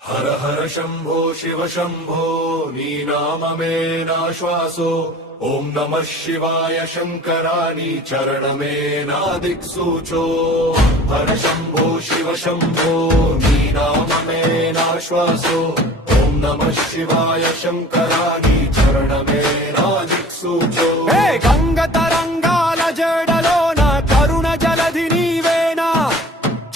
హర హర శంభో శివ శంభో నీ నామమే నా శ్వాసో ఓం నమః శివాయ శంకరా నీ చరణమే నా దిక్సూచో హర శంభో శివ శంభో నీ నామమే నా శ్వాసో ఓం నమః శివాయ శంకరా నీ చరణమే నా దిక్సూచో గంగ తరంగాల జడలోన కరుణ జలధి నీవేనా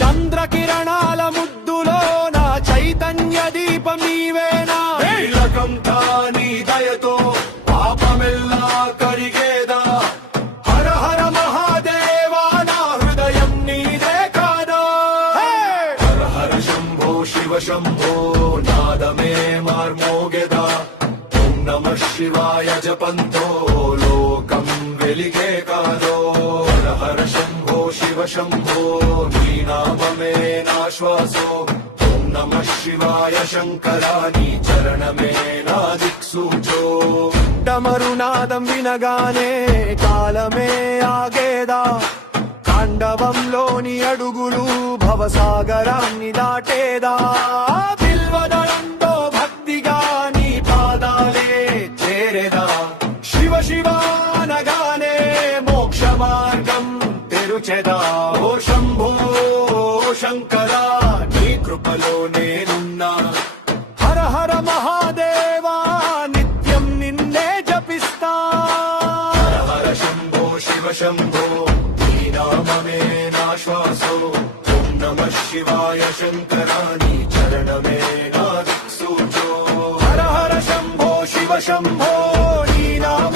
చంద్ర కిరణాల ముద్దులోన చైతన్య దీపం నీవేనా తిలకం నీ దయతో పాపమెల్లా కరిగేదా హర హర మహాదేవా నా హృదయం నీదే కాదా హర హర శంభో శివ శంభో నాదమే మార్మోగెదా ఓం నమః శివాయ జపంతో లోకం వెలిగే కాదో హర హర శంభో శివ శంభో నీ నామమే నా శ్వాసో ఓం నమః శివాయ శంకరా నీ చరణమే నా దిక్సూచో డమరునాదం వినగానే కాలమే ఆగేదా తాండవంలోని అడుగులు భవసాగరాన్ని దాటేదా బిల్వదళంతో భక్తిగా నీ పాదాలే చేరేదా శివ శివానగానే మోక్ష మార్గం తెరుచెదా ఓ శంభో శంకరా నీ కృపలో నేనున్నా హర హర మహాదేవా నిత్యం నిన్నే జపిస్తా హర హర శంభో శివ శంభో నీ నామమే నా శ్వాసో ఓం నమః శివాయ శంకరా నీ చరణమే నా దిక్సూచో హర హర శంభో శివ శంభో నీ నామ